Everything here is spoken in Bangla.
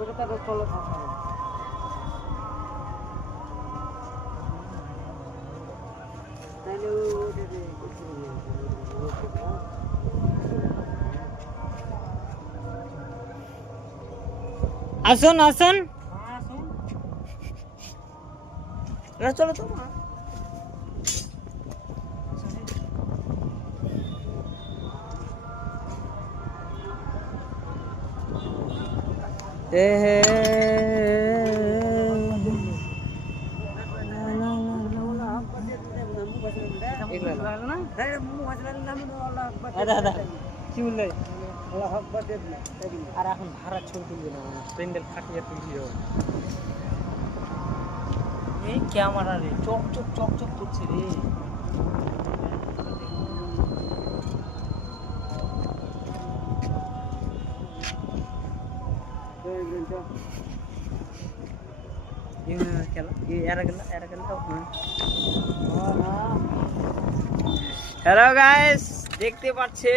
ওটা তার চলে থাকা তাহলে আসুন আসুন চলো তো আর এখন ভাড়া ছবি তুলবে না প্যান্ডেল ফাটিয়ে তুলছিল এই ক্যামেরা রে চক চক চক চক করছে রে হ্যালো গাইস দেখতে পাচ্ছেন